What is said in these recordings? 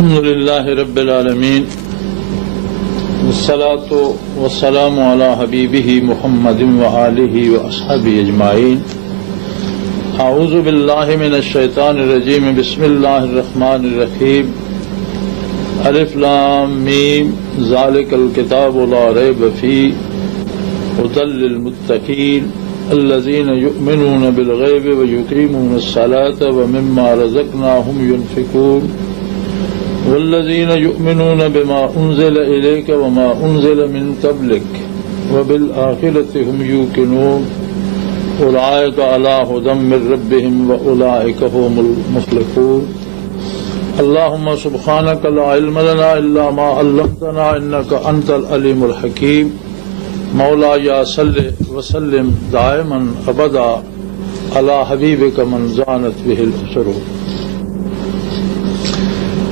الحمد لله رب العالمين والصلاة والسلام على حبيبه محمد وآله وأصحابه أجمعين. أعوذ بالله من الشيطان الرجيم. بسم الله الرحمن الرحيم. الف لام ميم ذلك الكتاب لا ريب فيه هدى للمتقين الذين يؤمنون بالغيب ويقيمون الصلاة ومما رزقناهم ينفقون والذين يؤمنون بما أنزل إليك وما أنزل من قبلك وبالآخرة هم يوقنون أولئك على هدى من ربهم وأولئك هم المفلحون. اللهم سبحانك لا علم لنا إلا ما علمتنا إنك أنت العليم الحكيم. مولاي صل وسلم دائما أبدا على حبيبك من زانت به الأسر.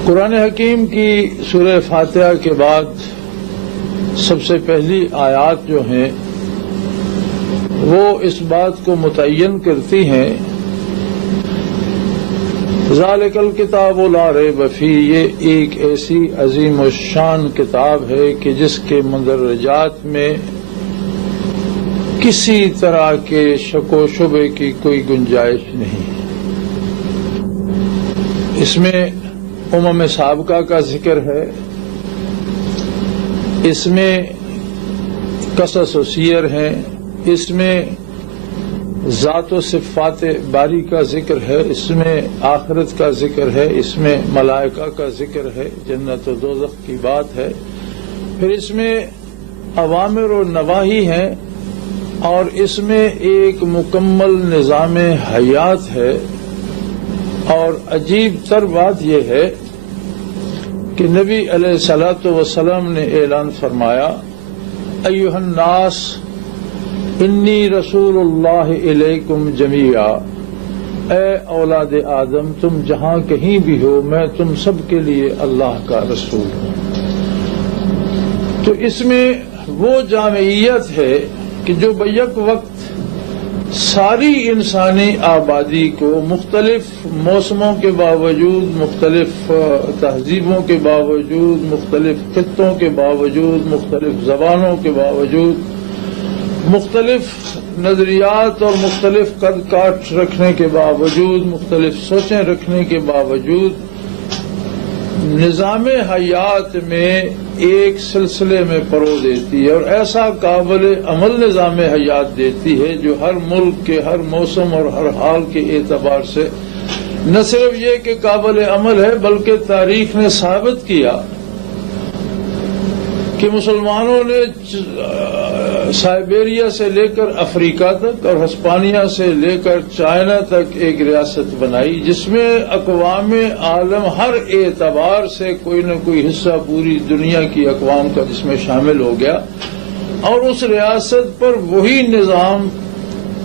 قرآن حکیم کی سورہ فاتحہ کے بعد سب سے پہلی آیات جو ہیں وہ اس بات کو متعین کرتی ہیں ذالک الکتاب لا ریب فیہ، یہ ایک ایسی عظیم الشان کتاب ہے کہ جس کے مندرجات میں کسی طرح کے شک و شبے کی کوئی گنجائش نہیں. اس میں امم سابقہ کا ذکر ہے، اس میں قصص و سیر ہیں، اس میں ذات و صفات باری کا ذکر ہے، اس میں آخرت کا ذکر ہے، اس میں ملائکہ کا ذکر ہے، جنت و دوزخ کی بات ہے، پھر اس میں اوامر و نواہی ہیں، اور اس میں ایک مکمل نظام حیات ہے. اور عجیب تر بات یہ ہے کہ نبی علیہ الصلوۃ والسلام نے اعلان فرمایا ایھا الناس انی رسول اللہ الیکم جمیعا، اے اولاد آدم تم جہاں کہیں بھی ہو میں تم سب کے لیے اللہ کا رسول ہوں. تو اس میں وہ جامعیت ہے کہ جو بیک وقت ساری انسانی آبادی کو مختلف موسموں کے باوجود، مختلف تہذیبوں کے باوجود، مختلف خطوں کے باوجود، مختلف زبانوں کے باوجود، مختلف نظریات اور مختلف قد کاٹ رکھنے کے باوجود، مختلف سوچیں رکھنے کے باوجود نظام حیات میں ایک سلسلے میں پرو دیتی ہے، اور ایسا قابل عمل نظام حیات دیتی ہے جو ہر ملک کے ہر موسم اور ہر حال کے اعتبار سے نہ صرف یہ کہ قابل عمل ہے بلکہ تاریخ نے ثابت کیا کہ مسلمانوں نے سائبیریا سے لے کر افریقہ تک اور ہسپانیہ سے لے کر چائنا تک ایک ریاست بنائی جس میں اقوام عالم ہر اعتبار سے کوئی نہ کوئی حصہ پوری دنیا کی اقوام کا جس میں شامل ہو گیا، اور اس ریاست پر وہی نظام،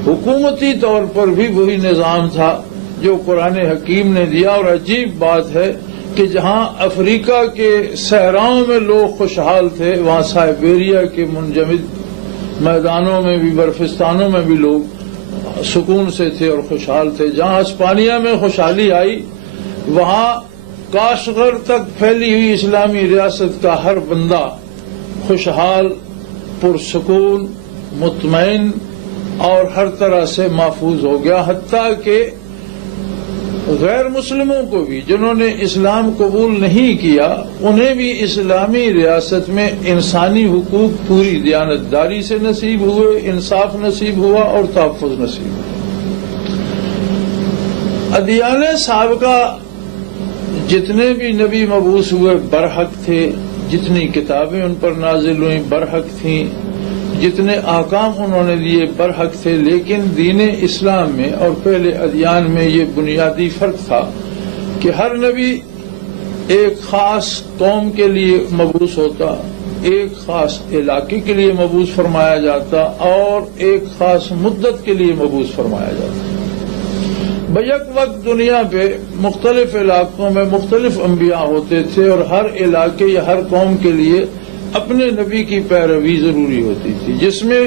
حکومتی طور پر بھی وہی نظام تھا جو قرآن حکیم نے دیا. اور عجیب بات ہے کہ جہاں افریقہ کے صحراؤں میں لوگ خوشحال تھے وہاں سائبیریا کے منجمد میدانوں میں بھی، برفستانوں میں بھی لوگ سکون سے تھے اور خوشحال تھے. جہاں اسپانیہ میں خوشحالی آئی وہاں کاشغر تک پھیلی ہوئی اسلامی ریاست کا ہر بندہ خوشحال، پرسکون، مطمئن اور ہر طرح سے محفوظ ہو گیا. حتیٰ کہ غیر مسلموں کو بھی جنہوں نے اسلام قبول نہیں کیا انہیں بھی اسلامی ریاست میں انسانی حقوق پوری دیانتداری سے نصیب ہوئے، انصاف نصیب ہوا اور تحفظ نصیب ہوا. ادیان سابقہ جتنے بھی نبی مبعوث ہوئے برحق تھے، جتنی کتابیں ان پر نازل ہوئیں برحق تھیں، جتنے احکام انہوں نے دیے برحق تھے، لیکن دین اسلام میں اور پہلے ادیان میں یہ بنیادی فرق تھا کہ ہر نبی ایک خاص قوم کے لیے مبعوث ہوتا، ایک خاص علاقے کے لیے مبعوث فرمایا جاتا اور ایک خاص مدت کے لیے مبعوث فرمایا جاتا. بیک وقت دنیا پہ مختلف علاقوں میں مختلف انبیاء ہوتے تھے اور ہر علاقے یا ہر قوم کے لیے اپنے نبی کی پیروی ضروری ہوتی تھی، جس میں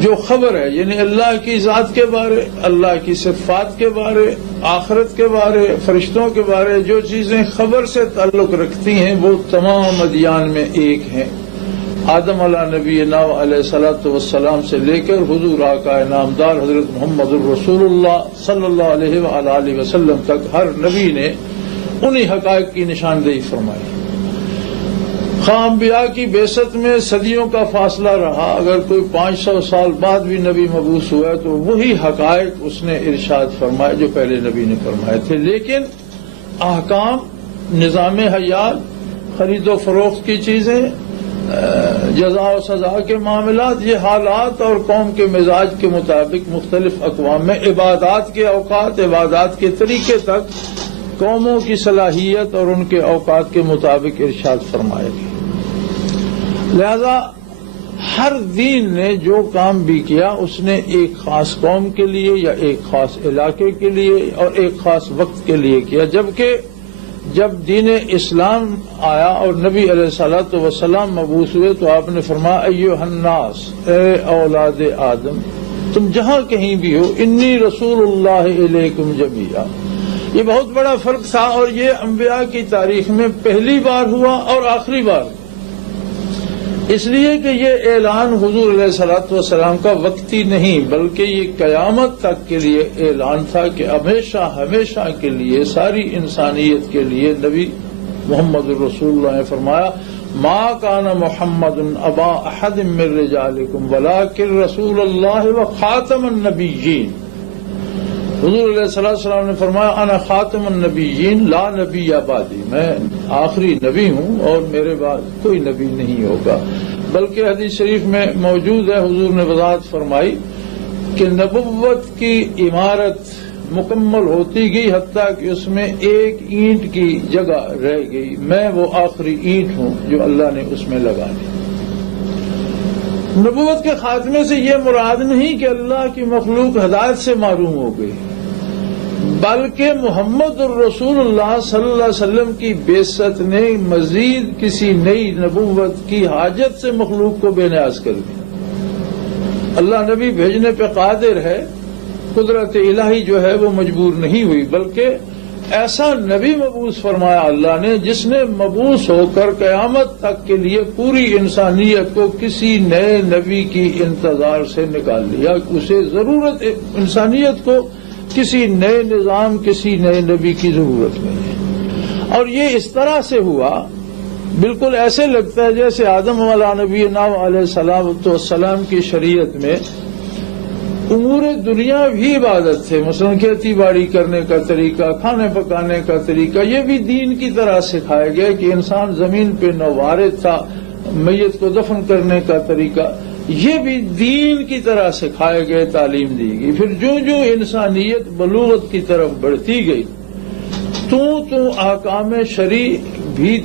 جو خبر ہے یعنی اللہ کی ذات کے بارے، اللہ کی صفات کے بارے، آخرت کے بارے، فرشتوں کے بارے جو چیزیں خبر سے تعلق رکھتی ہیں وہ تمام ادیان میں ایک ہیں، آدم علیہ نبینا علیہ الصلوۃ والسلام سے لے کر حضور آقا نامدار حضرت محمد الرسول اللہ صلی اللہ علیہ وآلہ وسلم تک ہر نبی نے انہی حقائق کی نشاندہی فرمائی۔ خواہ انبیاء کی بعثت میں صدیوں کا فاصلہ رہا، اگر کوئی 500 سال بعد بھی نبی مبعوث ہوا تو وہی حقائق اس نے ارشاد فرمائے جو پہلے نبی نے فرمائے تھے، لیکن احکام، نظام حیات، خرید و فروخت کی چیزیں، جزا و سزا کے معاملات، یہ حالات اور قوم کے مزاج کے مطابق مختلف اقوام میں عبادات کے اوقات، عبادات کے طریقے تک قوموں کی صلاحیت اور ان کے اوقات کے مطابق ارشاد فرمائے گئے۔ لہذا ہر دین نے جو کام بھی کیا اس نے ایک خاص قوم کے لیے یا ایک خاص علاقے کے لیے اور ایک خاص وقت کے لیے کیا، جبکہ جب دین اسلام آیا اور نبی علیہ الصلوۃ والسلام مبعوث ہوئے تو آپ نے فرمایا ایھا الناس، اے اولاد آدم، تم جہاں کہیں بھی ہو، انی رسول اللہ الیکم جمیعا۔ یہ بہت بڑا فرق تھا اور یہ انبیاء کی تاریخ میں پہلی بار ہوا اور آخری بار، اس لیے کہ یہ اعلان حضور علیہ الصلوۃ والسلام کا وقتی نہیں بلکہ یہ قیامت تک کے لیے اعلان تھا کہ ہمیشہ ہمیشہ کے لیے ساری انسانیت کے لیے نبی محمد الرسول اللہ نے فرمایا ما کان محمد ابا احد من رجالکم ولکن رسول اللہ وخاتم النبیین۔ حضور علیہ السلام نے فرمایا انا خاتم النبیین لا نبی بعدی، میں آخری نبی ہوں اور میرے بعد کوئی نبی نہیں ہوگا، بلکہ حدیث شریف میں موجود ہے، حضور نے وضاحت فرمائی کہ نبوت کی عمارت مکمل ہوتی گئی حتیٰ کہ اس میں ایک اینٹ کی جگہ رہ گئی، میں وہ آخری اینٹ ہوں جو اللہ نے اس میں لگا دی۔ نبوت کے خاتمے سے یہ مراد نہیں کہ اللہ کی مخلوق ہدایت سے محروم ہو گئی، بلکہ محمد الرسول اللہ صلی اللہ علیہ وسلم کی بعثت نے مزید کسی نئی نبوت کی حاجت سے مخلوق کو بے نیاز کر دیا۔ اللہ نبی بھیجنے پہ قادر ہے، قدرت الہی جو ہے وہ مجبور نہیں ہوئی، بلکہ ایسا نبی مبعوث فرمایا اللہ نے جس نے مبعوث ہو کر قیامت تک کے لیے پوری انسانیت کو کسی نئے نبی کی انتظار سے نکال لیا، اسے ضرورت انسانیت کو کسی نئے نظام، کسی نئے نبی کی ضرورت نہیں ہے۔ اور یہ اس طرح سے ہوا، بالکل ایسے لگتا ہے جیسے آدم علیہ نبینا علیہ السلام کی شریعت میں امور دنیا بھی عبادت تھے، مثلا کھیتی باڑی کرنے کا طریقہ، کھانے پکانے کا طریقہ، یہ بھی دین کی طرح سکھایا گیا کہ انسان زمین پہ نووارد تھا، میت کو دفن کرنے کا طریقہ یہ بھی دین کی طرح سکھائے گئے، تعلیم دی گئی۔ پھر جو انسانیت بلوغت کی طرف بڑھتی گئی تو احکام شرعی بھی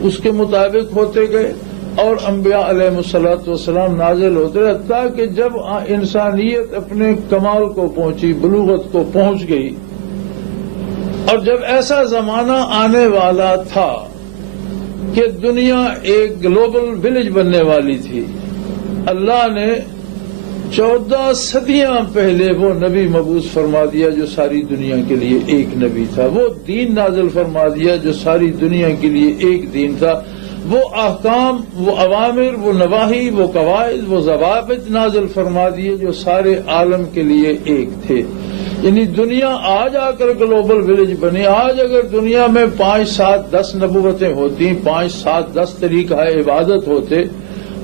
اس کے مطابق ہوتے گئے اور انبیاء علیہ الصلوۃ والسلام نازل ہوتے رہے، تاکہ جب انسانیت اپنے کمال کو پہنچی، بلوغت کو پہنچ گئی، اور جب ایسا زمانہ آنے والا تھا کہ دنیا ایک گلوبل ولیج بننے والی تھی، اللہ نے 14 صدیاں پہلے وہ نبی مبعوث فرما دیا جو ساری دنیا کے لیے ایک نبی تھا، وہ دین نازل فرما دیا جو ساری دنیا کے لیے ایک دین تھا، وہ احکام، وہ اوامر، وہ نواہی، وہ قواعد، وہ ضوابط نازل فرما دیے جو سارے عالم کے لیے ایک تھے۔ یعنی دنیا آج آ کر گلوبل ولیج بنی۔ آج اگر دنیا میں 5، 7، 10 نبوتیں ہوتی، 5، 7، 10 طریقہ عبادت ہوتے،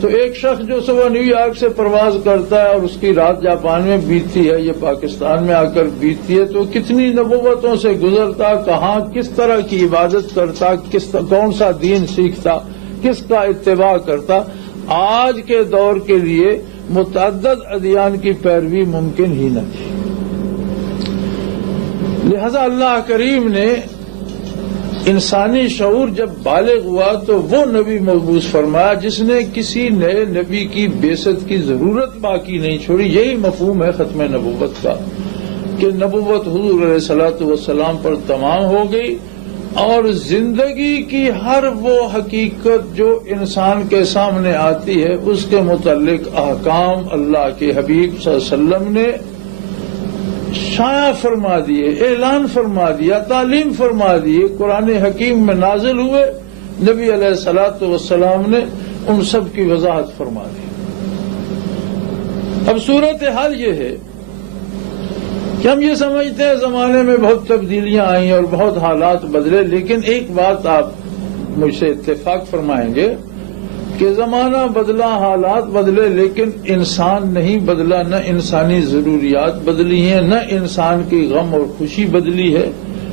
تو ایک شخص جو صبح نیو یارک سے پرواز کرتا ہے اور اس کی رات جاپان میں بیتتی ہے، یہ پاکستان میں آ کر بیتتی ہے، تو کتنی نبوتوں سے گزرتا، کہاں کس طرح کی عبادت کرتا، کون سا دین سیکھتا، کس کا اتباع کرتا۔ آج کے دور کے لیے متعدد ادیان کی پیروی ممکن ہی نہ تھی۔ لہذا اللہ کریم نے انسانی شعور جب بالغ ہوا تو وہ نبی مبعوث فرمایا جس نے کسی نئے نبی کی بعثت کی ضرورت باقی نہیں چھوڑی۔ یہی مفہوم ہے ختم نبوت کا کہ نبوت حضور علیہ الصلوۃ والسلام پر تمام ہو گئی اور زندگی کی ہر وہ حقیقت جو انسان کے سامنے آتی ہے اس کے متعلق احکام اللہ کے حبیب صلی اللہ علیہ وسلم نے شائع فرما دیے، اعلان فرما دیا، تعلیم فرما دیے، قرآن حکیم میں نازل ہوئے، نبی علیہ الصلوۃ والسلام نے ان سب کی وضاحت فرما دی۔ اب صورتحال یہ ہے کہ ہم یہ سمجھتے ہیں زمانے میں بہت تبدیلیاں آئیں اور بہت حالات بدلے، لیکن ایک بات آپ مجھ سے اتفاق فرمائیں گے کہ زمانہ بدلا، حالات بدلے، لیکن انسان نہیں بدلا، نہ انسانی ضروریات بدلی ہیں، نہ انسان کی غم اور خوشی بدلی ہے،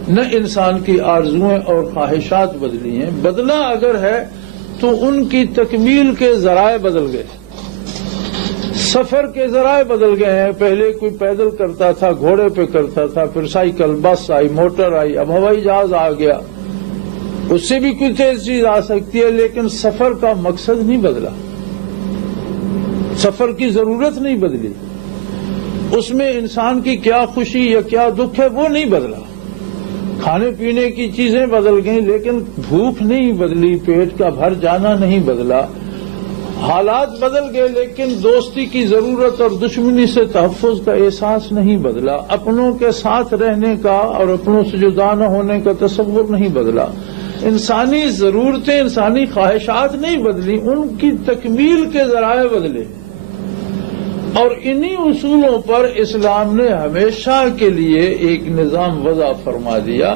نہ انسان کی آرزویں اور خواہشات بدلی ہیں۔ بدلا اگر ہے تو ان کی تکمیل کے ذرائع بدل گئے، سفر کے ذرائع بدل گئے ہیں۔ پہلے کوئی پیدل کرتا تھا، گھوڑے پہ کرتا تھا، پھر سائیکل، بس آئی، موٹر آئی، اب ہوائی جہاز آ گیا، اس سے بھی کوئی تیز چیز آ سکتی ہے، لیکن سفر کا مقصد نہیں بدلا، سفر کی ضرورت نہیں بدلی، اس میں انسان کی کیا خوشی یا کیا دکھ ہے وہ نہیں بدلا۔ کھانے پینے کی چیزیں بدل گئیں لیکن بھوک نہیں بدلی، پیٹ کا بھر جانا نہیں بدلا۔ حالات بدل گئے لیکن دوستی کی ضرورت اور دشمنی سے تحفظ کا احساس نہیں بدلا، اپنوں کے ساتھ رہنے کا اور اپنوں سے جدا نہ ہونے کا تصور نہیں بدلا، انسانی ضرورتیں، انسانی خواہشات نہیں بدلی، ان کی تکمیل کے ذرائع بدلے۔ اور انہی اصولوں پر اسلام نے ہمیشہ کے لیے ایک نظام وضع فرما دیا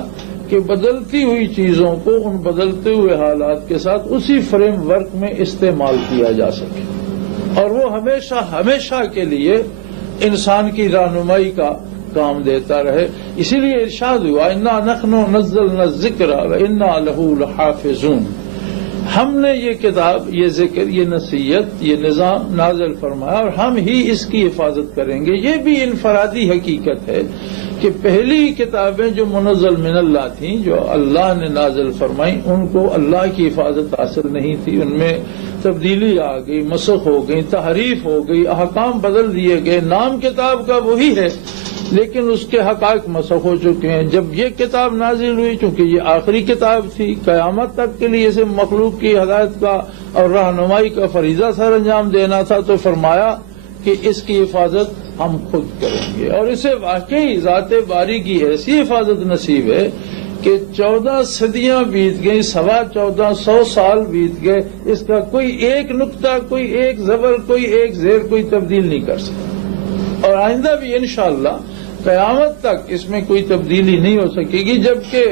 کہ بدلتی ہوئی چیزوں کو ان بدلتے ہوئے حالات کے ساتھ اسی فریم ورک میں استعمال کیا جا سکے، اور وہ ہمیشہ ہمیشہ کے لیے انسان کی رہنمائی کا کام دیتا رہے۔ اسی لیے ارشاد ہوا انا نحن نزلنا الذکر وانا لہ لحافظون، ہم نے یہ کتاب، یہ ذکر، یہ نصیحت، یہ نظام نازل فرمایا اور ہم ہی اس کی حفاظت کریں گے۔ یہ بھی انفرادی حقیقت ہے کہ پہلی کتابیں جو منزل من اللہ تھیں، جو اللہ نے نازل فرمائیں، ان کو اللہ کی حفاظت حاصل نہیں تھی، ان میں تبدیلی آ گئی، مسخ ہو گئی، تحریف ہو گئی، احکام بدل دیے گئے۔ نام کتاب کا وہی ہے لیکن اس کے حقائق مسخ ہو چکے ہیں۔ جب یہ کتاب نازل ہوئی، چونکہ یہ آخری کتاب تھی، قیامت تک کے لیے اسے مخلوق کی ہدایت کا اور رہنمائی کا فریضہ سر انجام دینا تھا، تو فرمایا کہ اس کی حفاظت ہم خود کریں گے، اور اسے واقعی ذات باری کی ایسی حفاظت نصیب ہے کہ 14 صدیاں بیت گئیں، 1450 سال بیت گئے، اس کا کوئی ایک نقطہ، کوئی ایک زبر، کوئی ایک زیر کوئی تبدیل نہیں کر سکتا، اور آئندہ بھی انشاءاللہ قیامت تک اس میں کوئی تبدیلی نہیں ہو سکے گی۔ جبکہ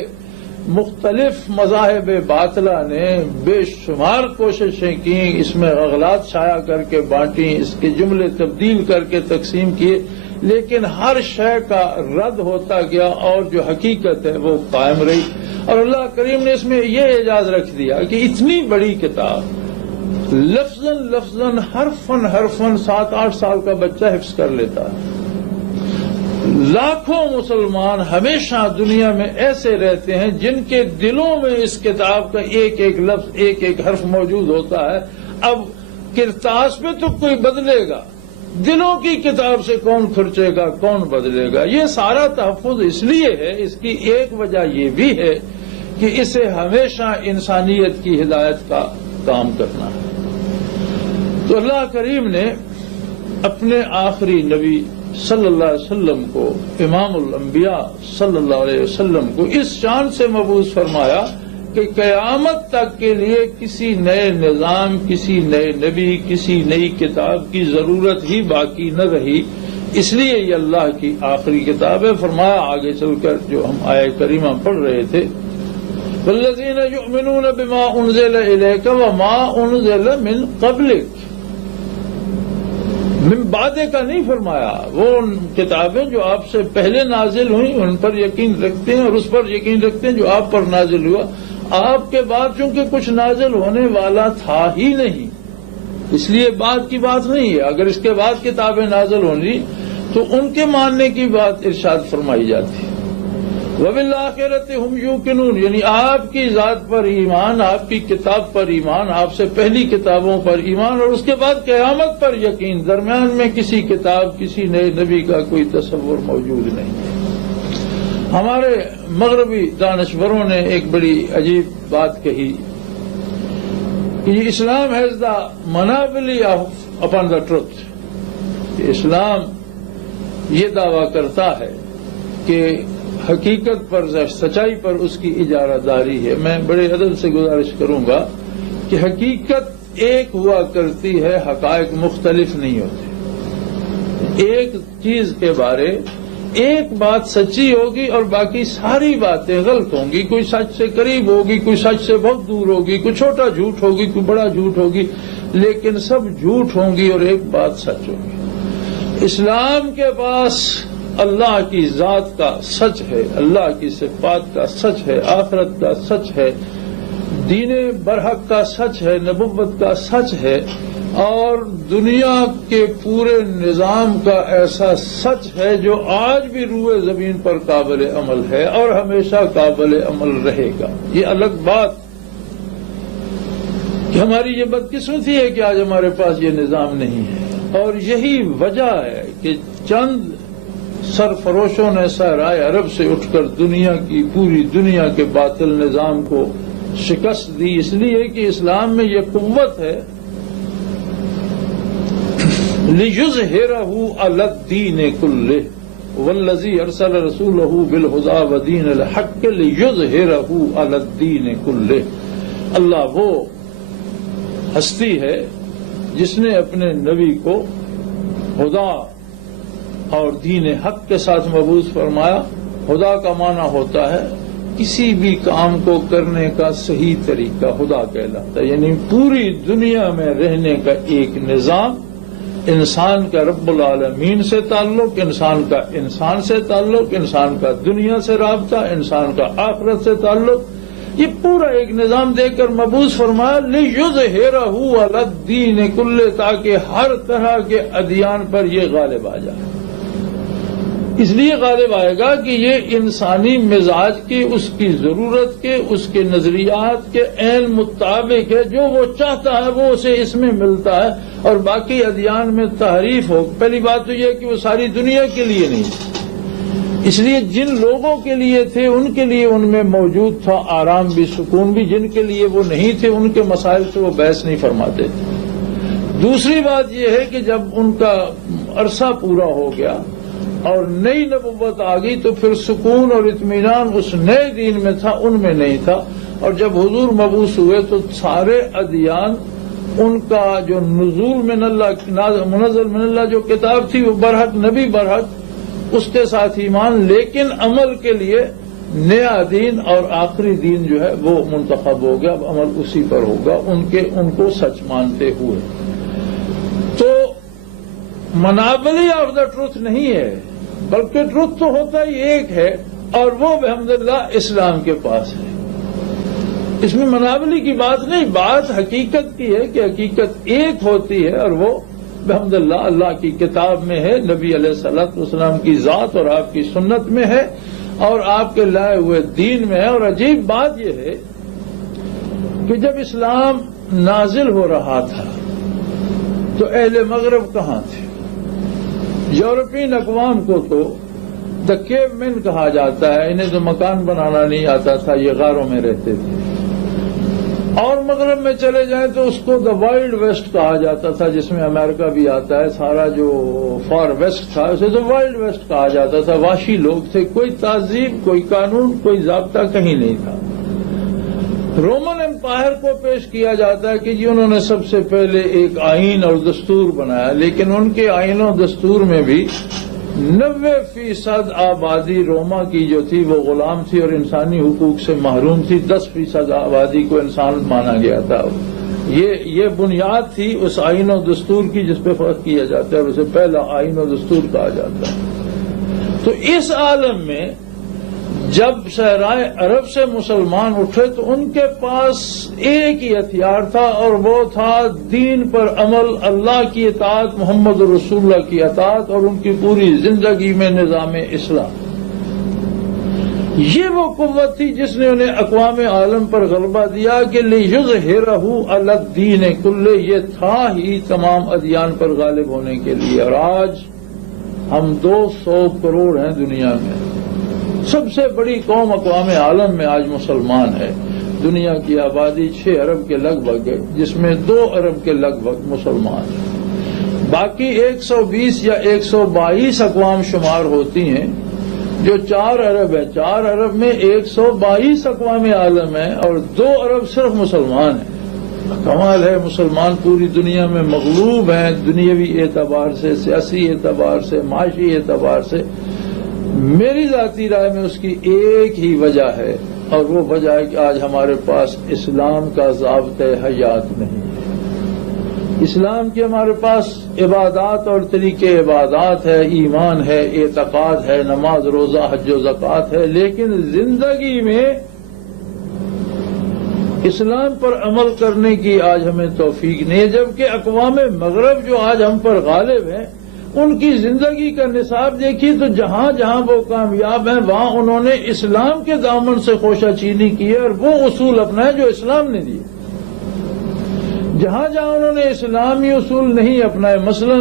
مختلف مذاہب باطلہ نے بے شمار کوششیں کی، اس میں اغلاط شائع کر کے بانٹیں، اس کے جملے تبدیل کر کے تقسیم کیے، لیکن ہر شے کا رد ہوتا گیا اور جو حقیقت ہے وہ قائم رہی۔ اور اللہ کریم نے اس میں یہ اعجاز رکھ دیا کہ اتنی بڑی کتاب لفظاً لفظاً، حرفاً حرفاً 7-8 سال کا بچہ حفظ کر لیتا ہے۔ لاکھوں مسلمان ہمیشہ دنیا میں ایسے رہتے ہیں جن کے دلوں میں اس کتاب کا ایک ایک لفظ، ایک ایک حرف موجود ہوتا ہے۔ اب کرتاس پہ تو کوئی بدلے گا، دلوں کی کتاب سے کون کھرچے گا، کون بدلے گا؟ یہ سارا تحفظ اس لیے ہے، اس کی ایک وجہ یہ بھی ہے کہ اسے ہمیشہ انسانیت کی ہدایت کا کام کرنا ہے۔ تو اللہ کریم نے اپنے آخری نبی صلی اللہ علیہ وسلم کو، امام الانبیاء صلی اللہ علیہ وسلم کو اس شان سے مبعوث فرمایا کہ قیامت تک کے لیے کسی نئے نظام، کسی نئے نبی، کسی نئی کتاب کی ضرورت ہی باقی نہ رہی۔ اس لیے یہ اللہ کی آخری کتاب ہے۔ فرمایا آگے چل کر جو ہم آیت کریمہ پڑھ رہے تھے، والذین یؤمنون بما انزل الیک وما انزل من قبلک، من بعدے کا نہیں فرمایا، وہ کتابیں جو آپ سے پہلے نازل ہوئیں ان پر یقین رکھتے ہیں اور اس پر یقین رکھتے ہیں جو آپ پر نازل ہوا۔ آپ کے بعد چونکہ کچھ نازل ہونے والا تھا ہی نہیں، اس لیے بعد کی بات نہیں ہے۔ اگر اس کے بعد کتابیں نازل ہونی تو ان کے ماننے کی بات ارشاد فرمائی جاتی۔ وبالآخرۃ ہم یوقنون، یعنی آپ کی ذات پر ایمان، آپ کی کتاب پر ایمان، آپ سے پہلی کتابوں پر ایمان، اور اس کے بعد قیامت پر یقین۔ درمیان میں کسی کتاب، کسی نئے نبی کا کوئی تصور موجود نہیں ہے۔ ہمارے مغربی دانشوروں نے ایک بڑی عجیب بات کہی کہ اسلام ہیز دا منابلی اپن دا ٹروتھ. اسلام یہ دعویٰ کرتا ہے کہ حقیقت پر سچائی پر اس کی اجارہ داری ہے. میں بڑے ادب سے گزارش کروں گا کہ حقیقت ایک ہوا کرتی ہے، حقائق مختلف نہیں ہوتے. ایک چیز کے بارے ایک بات سچی ہوگی اور باقی ساری باتیں غلط ہوں گی. کوئی سچ سے قریب ہوگی، کوئی سچ سے بہت دور ہوگی، کوئی چھوٹا جھوٹ ہوگی، کوئی بڑا جھوٹ ہوگی، لیکن سب جھوٹ ہوں گی اور ایک بات سچ ہوگی. اسلام کے پاس اللہ کی ذات کا سچ ہے، اللہ کی صفات کا سچ ہے، آخرت کا سچ ہے، دین برحق کا سچ ہے، نبوت کا سچ ہے، اور دنیا کے پورے نظام کا ایسا سچ ہے جو آج بھی روئے زمین پر قابل عمل ہے اور ہمیشہ قابل عمل رہے گا. یہ الگ بات کہ ہماری یہ بدقسمتی ہے کہ آج ہمارے پاس یہ نظام نہیں ہے، اور یہی وجہ ہے کہ چند سرفروشوں نے صحرائے عرب سے اٹھ کر دنیا کی پوری دنیا کے باطل نظام کو شکست دی. اس لیے کہ اسلام میں یہ قوت ہے لِيُظْهِرَهُ عَلَى الدِّينِ كُلِّهِ وَالَّذِي أَرْسَلَ رَسُولَهُ بِالْهُدَى وَدِينِ الْحَقِّ لِيُظْهِرَهُ عَلَى الدِّينِ كُلِّهِ. اللہ وہ ہستی ہے جس نے اپنے نبی کو خدا اور دین حق کے ساتھ مبعوث فرمایا. خدا کا معنی ہوتا ہے کسی بھی کام کو کرنے کا صحیح طریقہ خدا کہلاتا ہے، یعنی پوری دنیا میں رہنے کا ایک نظام، انسان کا رب العالمین سے تعلق، انسان کا انسان سے تعلق، انسان کا دنیا سے رابطہ، انسان کا آخرت سے تعلق، یہ پورا ایک نظام دے کر مبعوث فرمایا لِيُظْهِرَهُ عَلَى الدِّينِ كُلِّهِ، تاکہ ہر طرح کے ادیان پر یہ غالب آ جائے. اس لیے غالب آئے گا کہ یہ انسانی مزاج کی، اس کی ضرورت کے، اس کے نظریات کے عین مطابق ہے. جو وہ چاہتا ہے وہ اسے اس میں ملتا ہے، اور باقی ادیان میں تحریف ہو. پہلی بات تو یہ کہ وہ ساری دنیا کے لیے نہیں، اس لیے جن لوگوں کے لیے تھے ان کے لیے ان میں موجود تھا آرام بھی، سکون بھی. جن کے لیے وہ نہیں تھے ان کے مسائل سے وہ بحث نہیں فرماتے تھے. دوسری بات یہ ہے کہ جب ان کا عرصہ پورا ہو گیا اور نئی نبوت آ گئی تو پھر سکون اور اطمینان اس نئے دین میں تھا، ان میں نہیں تھا. اور جب حضور مبعوث ہوئے تو سارے ادیان، ان کا جو نزول من اللہ، منزل من اللہ جو کتاب تھی وہ برحق، نبی برحق، اس کے ساتھ ایمان، لیکن عمل کے لیے نیا دین اور آخری دین جو ہے وہ منتخب ہو گیا. اب عمل اسی پر ہوگا ان کو سچ مانتے ہوئے. تو منابلی آف دا ٹروتھ نہیں ہے، بلکہ ٹروتھ تو ہوتا ہی ایک ہے، اور وہ بحمداللہ اسلام کے پاس ہے. اس میں منابلی کی بات نہیں، بات حقیقت کی ہے کہ حقیقت ایک ہوتی ہے، اور وہ بحمداللہ اللہ کی کتاب میں ہے، نبی علیہ الصلوۃ والسلام کی ذات اور آپ کی سنت میں ہے، اور آپ کے لائے ہوئے دین میں ہے. اور عجیب بات یہ ہے کہ جب اسلام نازل ہو رہا تھا تو اہل مغرب کہاں تھے؟ یورپین اقوام کو تو دا کیو مین کہا جاتا ہے. انہیں تو مکان بنانا نہیں آتا تھا، یہ غاروں میں رہتے تھے. اور مغرب میں چلے جائیں تو اس کو دا وائلڈ ویسٹ کہا جاتا تھا، جس میں امریکہ بھی آتا ہے. سارا جو فار ویسٹ تھا اسے تو وائلڈ ویسٹ کہا جاتا تھا. وحشی لوگ تھے، کوئی تہذیب، کوئی قانون، کوئی ضابطہ کہیں نہیں تھا. رومن امپائر کو پیش کیا جاتا ہے کہ جی انہوں نے سب سے پہلے ایک آئین اور دستور بنایا، لیکن ان کے آئین و دستور میں بھی 90% آبادی روما کی جو تھی وہ غلام تھی اور انسانی حقوق سے محروم تھی. 10% آبادی کو انسان مانا گیا تھا. یہ بنیاد تھی اس آئین و دستور کی جس پہ فرق کیا جاتا ہے، اور اسے پہلا آئین و دستور کہا جاتا ہے. تو اس عالم میں جب صحرائے عرب سے مسلمان اٹھے تو ان کے پاس ایک ہی ہتھیار تھا، اور وہ تھا دین پر عمل، اللہ کی اطاعت، محمد رسول اللہ کی اطاعت، اور ان کی پوری زندگی میں نظام اسلام. یہ وہ قوت تھی جس نے انہیں اقوام عالم پر غلبہ دیا کہ لِيُظْهِرَهُ عَلَى الدِّينِ كُلِّهِ. یہ تھا ہی تمام ادیان پر غالب ہونے کے لیے. اور آج ہم 200 کروڑ ہیں دنیا میں، سب سے بڑی قوم اقوام عالم میں آج مسلمان ہے. دنیا کی آبادی 6 ارب کے لگ بھگ ہے، جس میں 2 ارب کے لگ بھگ مسلمان ہیں. باقی 120 یا 122 اقوام شمار ہوتی ہیں جو 4 ارب ہے. 4 ارب میں 122 اقوام عالم ہیں اور 2 ارب صرف مسلمان ہیں. کمال ہے، مسلمان پوری دنیا میں مغلوب ہیں، دنیاوی اعتبار سے، سیاسی اعتبار سے، معاشی اعتبار سے. میری ذاتی رائے میں اس کی ایک ہی وجہ ہے، اور وہ وجہ ہے کہ آج ہمارے پاس اسلام کا ضابطۂ حیات نہیں ہے. اسلام کی ہمارے پاس عبادات اور طریقے عبادات ہے، ایمان ہے، اعتقاد ہے، نماز روزہ حج و زکوٰۃ ہے، لیکن زندگی میں اسلام پر عمل کرنے کی آج ہمیں توفیق نہیں ہے. جبکہ اقوام مغرب جو آج ہم پر غالب ہیں، ان کی زندگی کا نصاب دیکھیے تو جہاں جہاں وہ کامیاب ہیں وہاں انہوں نے اسلام کے دامن سے خوشہ چینی کی ہے اور وہ اصول اپنائے جو اسلام نے دیے. جہاں جہاں انہوں نے اسلامی اصول نہیں اپنائے، مثلا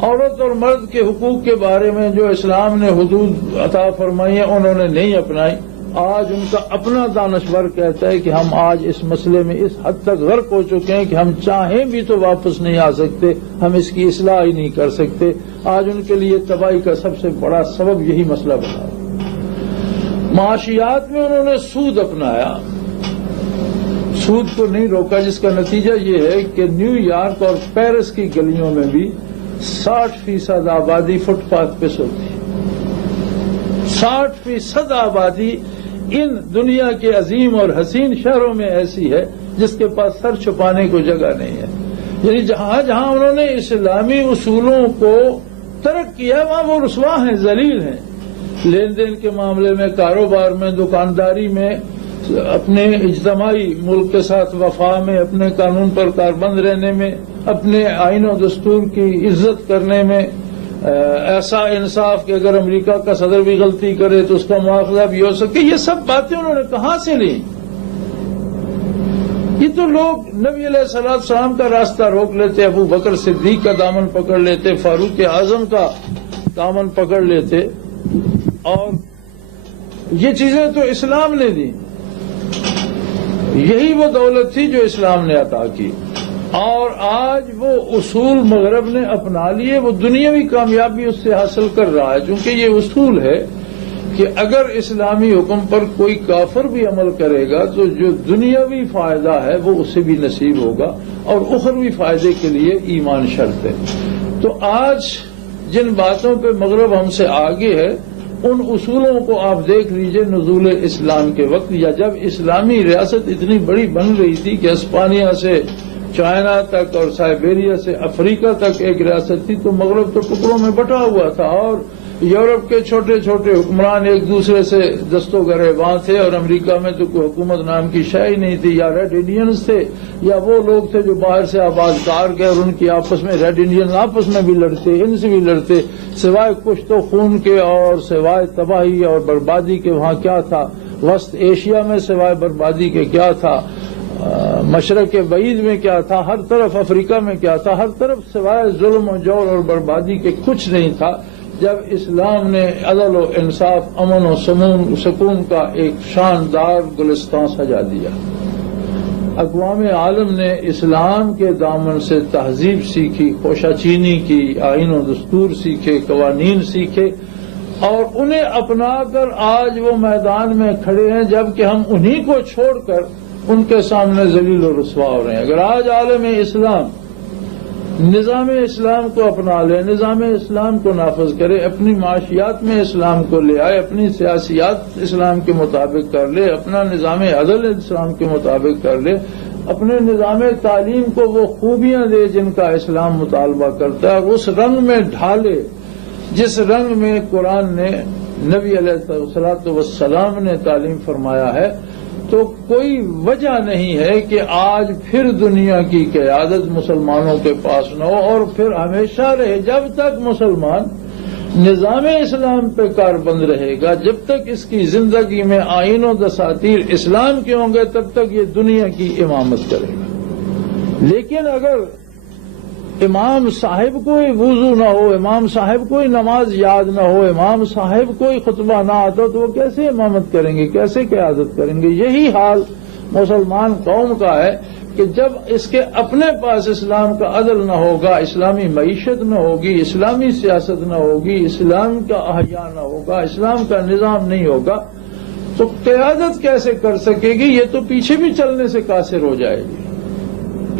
عورت اور مرد کے حقوق کے بارے میں جو اسلام نے حدود عطا فرمائی ہیں انہوں نے نہیں اپنائی. آج ان کا اپنا دانشور کہتا ہے کہ ہم آج اس مسئلے میں اس حد تک غرق ہو چکے ہیں کہ ہم چاہیں بھی تو واپس نہیں آ سکتے، ہم اس کی اصلاح ہی نہیں کر سکتے. آج ان کے لیے تباہی کا سب سے بڑا سبب یہی مسئلہ بنا. معاشیات میں انہوں نے سود اپنایا، سود کو نہیں روکا، جس کا نتیجہ یہ ہے کہ نیو یارک اور پیرس کی گلیوں میں بھی 60% آبادی فٹ پاتھ پہ سوتی ہے. 60% آبادی ان دنیا کے عظیم اور حسین شہروں میں ایسی ہے جس کے پاس سر چھپانے کو جگہ نہیں ہے. یعنی جہاں جہاں انہوں نے اسلامی اصولوں کو ترک کیا وہاں وہ رسوا ہیں، ذلیل ہیں. لین دین کے معاملے میں، کاروبار میں، دکانداری میں، اپنے اجتماعی ملک کے ساتھ وفا میں، اپنے قانون پر کاربند رہنے میں، اپنے آئین و دستور کی عزت کرنے میں، ایسا انصاف کہ اگر امریکہ کا صدر بھی غلطی کرے تو اس کا مواخذہ بھی ہو سکے. یہ سب باتیں انہوں نے کہاں سے لی؟ یہ تو لوگ نبی علیہ السلام کا راستہ روک لیتے، ابو بکر صدیق کا دامن پکڑ لیتے، فاروق اعظم کا دامن پکڑ لیتے، اور یہ چیزیں تو اسلام نے دی. یہی وہ دولت تھی جو اسلام نے عطا کی، اور آج وہ اصول مغرب نے اپنا لیے، وہ دنیاوی کامیابی اس سے حاصل کر رہا ہے. چونکہ یہ اصول ہے کہ اگر اسلامی حکم پر کوئی کافر بھی عمل کرے گا تو جو دنیاوی فائدہ ہے وہ اسے بھی نصیب ہوگا، اور اخروی فائدے کے لیے ایمان شرط ہے. تو آج جن باتوں پہ مغرب ہم سے آگے ہے ان اصولوں کو آپ دیکھ لیجئے. نزول اسلام کے وقت یا جب اسلامی ریاست اتنی بڑی بن رہی تھی کہ اسپانیہ سے چائنا تک اور سائبیریا سے افریقہ تک ایک ریاست تھی، تو مغرب تو ٹکڑوں میں بٹا ہوا تھا، اور یورپ کے چھوٹے چھوٹے حکمران ایک دوسرے سے دستوں گریباں تھے، اور امریکہ میں تو کوئی حکومت نام کی شے ہی نہیں تھی. یا ریڈ انڈینز تھے یا وہ لوگ تھے جو باہر سے آباد کار کے، اور ان کی آپس میں ریڈ انڈین آپس میں بھی لڑتے، ان سے بھی لڑتے. سوائے کچھ تو خون کے اور سوائے تباہی اور بربادی کے وہاں کیا تھا؟ وسط ایشیا میں سوائے بربادی کے کیا تھا؟ مشرق بعید میں کیا تھا؟ ہر طرف افریقہ میں کیا تھا؟ ہر طرف سوائے ظلم و جور اور بربادی کے کچھ نہیں تھا. جب اسلام نے عدل و انصاف، امن و سکون کا ایک شاندار گلستان سجا دیا، اقوام عالم نے اسلام کے دامن سے تہذیب سیکھی، خوشہ چینی کی، آئین و دستور سیکھے، قوانین سیکھے، اور انہیں اپنا کر آج وہ میدان میں کھڑے ہیں، جبکہ ہم انہی کو چھوڑ کر ان کے سامنے ذلیل و رسوا ہو رہے ہیں. اگر آج عالم اسلام نظام اسلام کو اپنا لے، نظام اسلام کو نافذ کرے، اپنی معاشیات میں اسلام کو لے آئے، اپنی سیاسیات اسلام کے مطابق کر لے، اپنا نظام عدل اسلام کے مطابق کر لے، اپنے نظام تعلیم کو وہ خوبیاں دے جن کا اسلام مطالبہ کرتا ہے، اور اس رنگ میں ڈھالے جس رنگ میں قرآن نے، نبی علیہ السلام نے تعلیم فرمایا ہے، تو کوئی وجہ نہیں ہے کہ آج پھر دنیا کی قیادت مسلمانوں کے پاس نہ ہو، اور پھر ہمیشہ رہے. جب تک مسلمان نظام اسلام پہ کاربند رہے گا، جب تک اس کی زندگی میں آئین و دساتیر اسلام کے ہوں گے، تب تک یہ دنیا کی امامت کرے گا. لیکن اگر امام صاحب کوئی وضو نہ ہو، امام صاحب کوئی نماز یاد نہ ہو، امام صاحب کوئی خطبہ نہ آتا تو وہ کیسے امامت کریں گے، کیسے قیادت کریں گے؟ یہی حال مسلمان قوم کا ہے کہ جب اس کے اپنے پاس اسلام کا عدل نہ ہوگا، اسلامی معیشت نہ ہوگی، اسلامی سیاست نہ ہوگی، اسلام کا احیا نہ ہوگا، اسلام کا نظام نہیں ہوگا تو قیادت کیسے کر سکے گی؟ یہ تو پیچھے بھی چلنے سے قاصر ہو جائے گی۔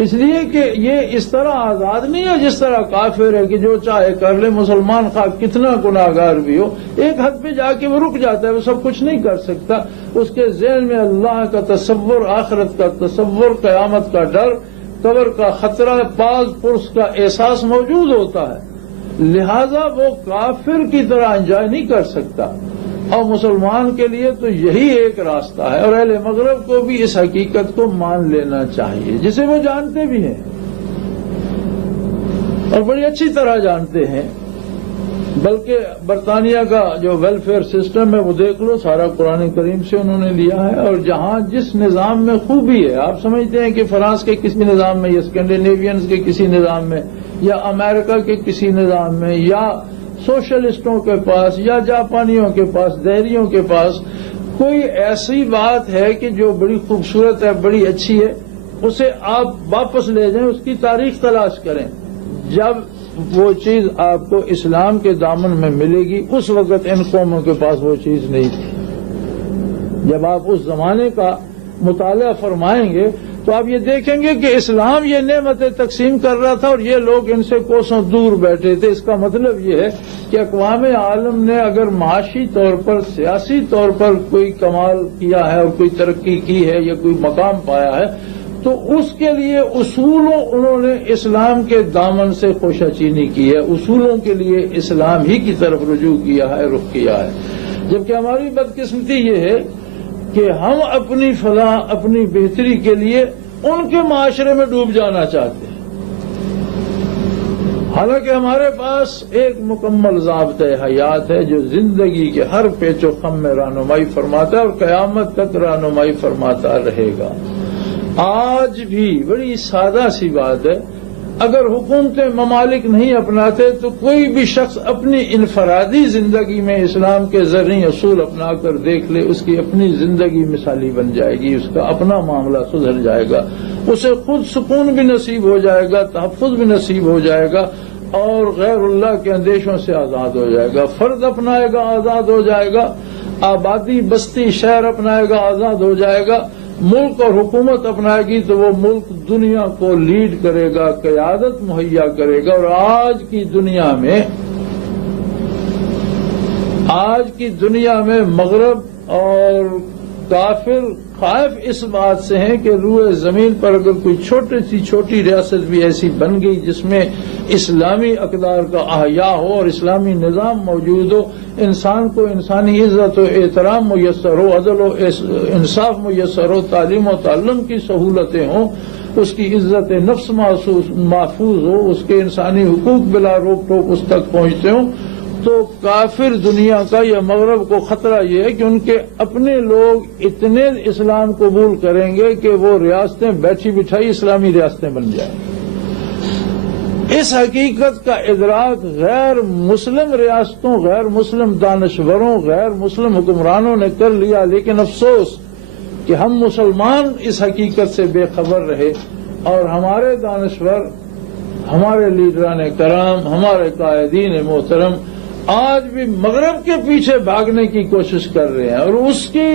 اس لیے کہ یہ اس طرح آزاد نہیں ہے جس طرح کافر ہے کہ جو چاہے کر لے، مسلمان خواہ کتنا گناہگار بھی ہو، ایک حد پہ جا کے وہ رک جاتا ہے، وہ سب کچھ نہیں کر سکتا۔ اس کے ذہن میں اللہ کا تصور، آخرت کا تصور، قیامت کا ڈر، قبر کا خطرہ، پاس پرس کا احساس موجود ہوتا ہے، لہذا وہ کافر کی طرح انجوائے نہیں کر سکتا۔ اور مسلمان کے لیے تو یہی ایک راستہ ہے، اور اہل مغرب کو بھی اس حقیقت کو مان لینا چاہیے، جسے وہ جانتے بھی ہیں اور بڑی اچھی طرح جانتے ہیں۔ بلکہ برطانیہ کا جو ویلفیئر سسٹم ہے وہ دیکھ لو، سارا قرآن کریم سے انہوں نے لیا ہے، اور جہاں جس نظام میں خوبی ہے، آپ سمجھتے ہیں کہ فرانس کے کسی نظام میں یا اسکینڈینیوینز کے کسی نظام میں یا امریکہ کے کسی نظام میں یا سوشلسٹوں کے پاس یا جاپانیوں کے پاس، دہریوں کے پاس کوئی ایسی بات ہے کہ جو بڑی خوبصورت ہے، بڑی اچھی ہے، اسے آپ واپس لے جائیں، اس کی تاریخ تلاش کریں۔ جب وہ چیز آپ کو اسلام کے دامن میں ملے گی، اس وقت ان قوموں کے پاس وہ چیز نہیں تھی۔ جب آپ اس زمانے کا مطالعہ فرمائیں گے تو آپ یہ دیکھیں گے کہ اسلام یہ نعمتیں تقسیم کر رہا تھا اور یہ لوگ ان سے کوسوں دور بیٹھے تھے۔ اس کا مطلب یہ ہے کہ اقوام عالم نے اگر معاشی طور پر، سیاسی طور پر کوئی کمال کیا ہے اور کوئی ترقی کی ہے یا کوئی مقام پایا ہے تو اس کے لیے اصولوں انہوں نے اسلام کے دامن سے خوشہ چینی کی ہے، اصولوں کے لیے اسلام ہی کی طرف رجوع کیا ہے، رخ کیا ہے۔ جبکہ ہماری بدقسمتی یہ ہے کہ ہم اپنی فلاح، اپنی بہتری کے لیے ان کے معاشرے میں ڈوب جانا چاہتے ہیں، حالانکہ ہمارے پاس ایک مکمل ضابطۂ حیات ہے جو زندگی کے ہر پیچ و خم میں رہنمائی فرماتا ہے اور قیامت تک رہنمائی فرماتا رہے گا۔ آج بھی بڑی سادہ سی بات ہے، اگر حکومتیں ممالک نہیں اپناتے تو کوئی بھی شخص اپنی انفرادی زندگی میں اسلام کے زرعی اصول اپنا کر دیکھ لے، اس کی اپنی زندگی مثالی بن جائے گی، اس کا اپنا معاملہ سدھر جائے گا، اسے خود سکون بھی نصیب ہو جائے گا، تحفظ بھی نصیب ہو جائے گا اور غیر اللہ کے اندیشوں سے آزاد ہو جائے گا۔ فرد اپنائے گا، آزاد ہو جائے گا، آبادی، بستی، شہر اپنائے گا، آزاد ہو جائے گا، ملک اور حکومت اپنائے گی تو وہ ملک دنیا کو لیڈ کرے گا، قیادت مہیا کرے گا۔ اور آج کی دنیا میں مغرب اور کافر خائف اس بات سے ہیں کہ روئے زمین پر اگر کوئی چھوٹی ریاست بھی ایسی بن گئی جس میں اسلامی اقدار کا احیاء ہو اور اسلامی نظام موجود ہو، انسان کو انسانی عزت و احترام میسر ہو، عدل و انصاف میسر ہو، تعلیم و تعلم کی سہولتیں ہوں، اس کی عزت نفس محفوظ ہو، اس کے انسانی حقوق بلا روک ٹوک اس تک پہنچتے ہوں، تو کافر دنیا کا یا مغرب کو خطرہ یہ ہے کہ ان کے اپنے لوگ اتنے اسلام قبول کریں گے کہ وہ ریاستیں بیٹھی بٹھائی اسلامی ریاستیں بن جائیں۔ اس حقیقت کا ادراک غیر مسلم ریاستوں، غیر مسلم دانشوروں، غیر مسلم حکمرانوں نے کر لیا، لیکن افسوس کہ ہم مسلمان اس حقیقت سے بے خبر رہے اور ہمارے دانشور، ہمارے لیڈران کرام، ہمارے قائدین محترم آج بھی مغرب کے پیچھے بھاگنے کی کوشش کر رہے ہیں اور اس کی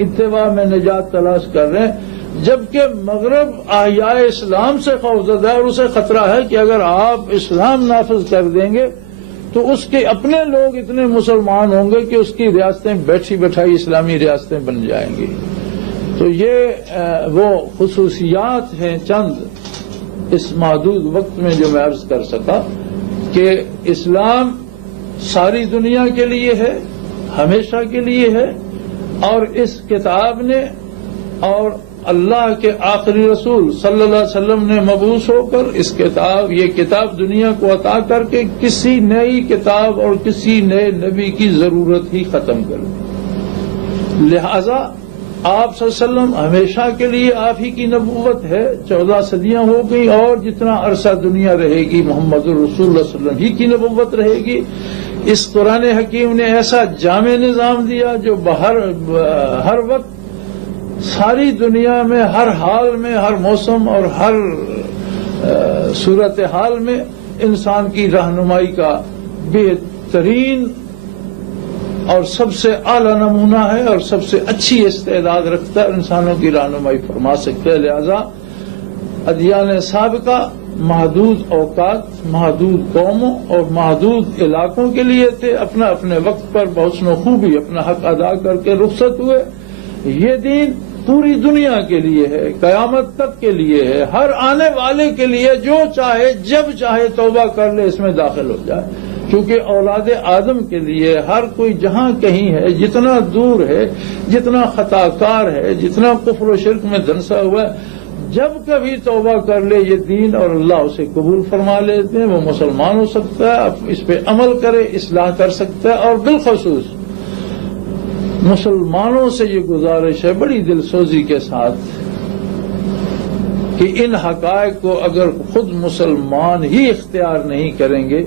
اتباع میں نجات تلاش کر رہے ہیں، جبکہ مغرب احیاء اسلام سے خوفزدہ ہے اور اسے خطرہ ہے کہ اگر آپ اسلام نافذ کر دیں گے تو اس کے اپنے لوگ اتنے مسلمان ہوں گے کہ اس کی ریاستیں بیٹھی بٹھائی اسلامی ریاستیں بن جائیں گی۔ تو یہ وہ خصوصیات ہیں چند اس محدود وقت میں جو میں عرض کر سکا کہ اسلام ساری دنیا کے لیے ہے، ہمیشہ کے لیے ہے، اور اس کتاب نے اور اللہ کے آخری رسول صلی اللہ علیہ وسلم نے مبعوث ہو کر یہ کتاب دنیا کو عطا کر کے کسی نئی کتاب اور کسی نئے نبی کی ضرورت ہی ختم کر دی۔ لہذا آپ صلی اللہ علیہ وسلم ہمیشہ کے لیے آپ ہی کی نبوت ہے، 14 صدیاں ہو گئی، اور جتنا عرصہ دنیا رہے گی محمد الرسول اللہ صلی اللہ علیہ وسلم ہی کی نبوت رہے گی۔ اس قرآن حکیم نے ایسا جامع نظام دیا جو ہر وقت ساری دنیا میں، ہر حال میں، ہر موسم اور ہر صورتحال میں انسان کی رہنمائی کا بہترین اور سب سے اعلی نمونہ ہے، اور سب سے اچھی استعداد رکھتا ہے، انسانوں کی رہنمائی فرما سکتا ہے۔ لہذا ادیان سابقہ محدود اوقات، محدود قوموں اور محدود علاقوں کے لیے تھے، اپنا اپنے وقت پر بحسن و خوبی اپنا حق ادا کر کے رخصت ہوئے۔ یہ دین پوری دنیا کے لیے ہے، قیامت تک کے لیے ہے، ہر آنے والے کے لیے، جو چاہے جب چاہے توبہ کر لے اس میں داخل ہو جائے، کیونکہ اولاد آدم کے لیے ہر کوئی جہاں کہیں ہے، جتنا دور ہے، جتنا خطا کار ہے، جتنا کفر و شرک میں دھنسا ہوا ہے، جب کبھی توبہ کر لے یہ دین اور اللہ اسے قبول فرما لیتے ہیں، وہ مسلمان ہو سکتا ہے، اس پہ عمل کرے، اصلاح کر سکتا ہے۔ اور بالخصوص مسلمانوں سے یہ گزارش ہے بڑی دل سوزی کے ساتھ کہ ان حقائق کو اگر خود مسلمان ہی اختیار نہیں کریں گے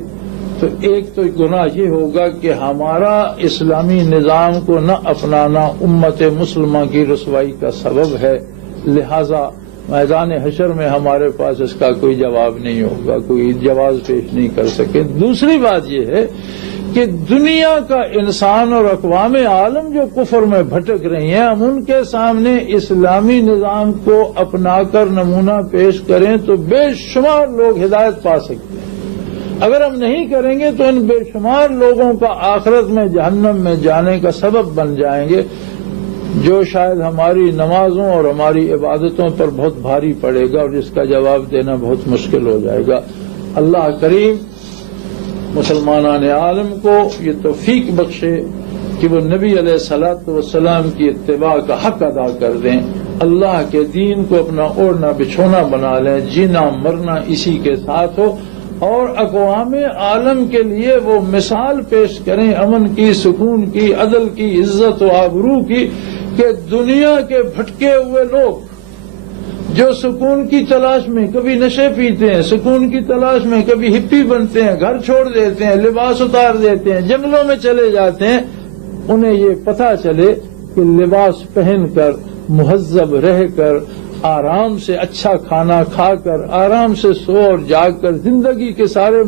تو ایک تو گناہ یہ ہوگا کہ ہمارا اسلامی نظام کو نہ اپنانا امت مسلمہ کی رسوائی کا سبب ہے، لہذا میدان حشر میں ہمارے پاس اس کا کوئی جواب نہیں ہوگا، کوئی جواز پیش نہیں کر سکے۔ دوسری بات یہ ہے کہ دنیا کا انسان اور اقوام عالم جو کفر میں بھٹک رہی ہیں، ہم ان کے سامنے اسلامی نظام کو اپنا کر نمونہ پیش کریں تو بے شمار لوگ ہدایت پا سکتے ہیں۔ اگر ہم نہیں کریں گے تو ان بے شمار لوگوں کا آخرت میں جہنم میں جانے کا سبب بن جائیں گے، جو شاید ہماری نمازوں اور ہماری عبادتوں پر بہت بھاری پڑے گا، اور جس کا جواب دینا بہت مشکل ہو جائے گا۔ اللہ کریم مسلمانان عالم کو یہ توفیق بخشے کہ وہ نبی علیہ الصلوۃ والسلام کی اتباع کا حق ادا کر دیں، اللہ کے دین کو اپنا اوڑھنا بچھونا بنا لیں، جینا مرنا اسی کے ساتھ ہو، اور اقوام عالم کے لیے وہ مثال پیش کریں امن کی، سکون کی، عدل کی، عزت و آبرو کی، کہ دنیا کے بھٹکے ہوئے لوگ جو سکون کی تلاش میں کبھی نشے پیتے ہیں، سکون کی تلاش میں کبھی ہپی بنتے ہیں، گھر چھوڑ دیتے ہیں، لباس اتار دیتے ہیں، جنگلوں میں چلے جاتے ہیں، انہیں یہ پتہ چلے کہ لباس پہن کر، مہذب رہ کر، آرام سے اچھا کھانا کھا کر، آرام سے سو اور جاگ کر، زندگی کے سارے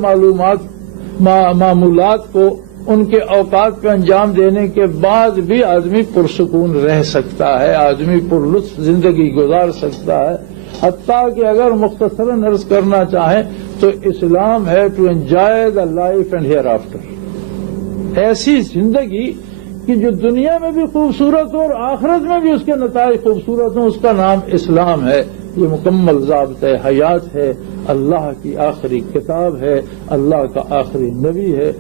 معمولات کو ان کے اوقات پہ انجام دینے کے بعد بھی آدمی پرسکون رہ سکتا ہے، آدمی پرلطف زندگی گزار سکتا ہے۔ حتیٰ کہ اگر مختصراً عرض کرنا چاہیں تو اسلام ہے to enjoy the life and hereafter, ایسی زندگی کہ جو دنیا میں بھی خوبصورت ہو اور آخرت میں بھی اس کے نتائج خوبصورت ہوں، اس کا نام اسلام ہے۔ یہ مکمل ضابطۂ حیات ہے، اللہ کی آخری کتاب ہے، اللہ کا آخری نبی ہے۔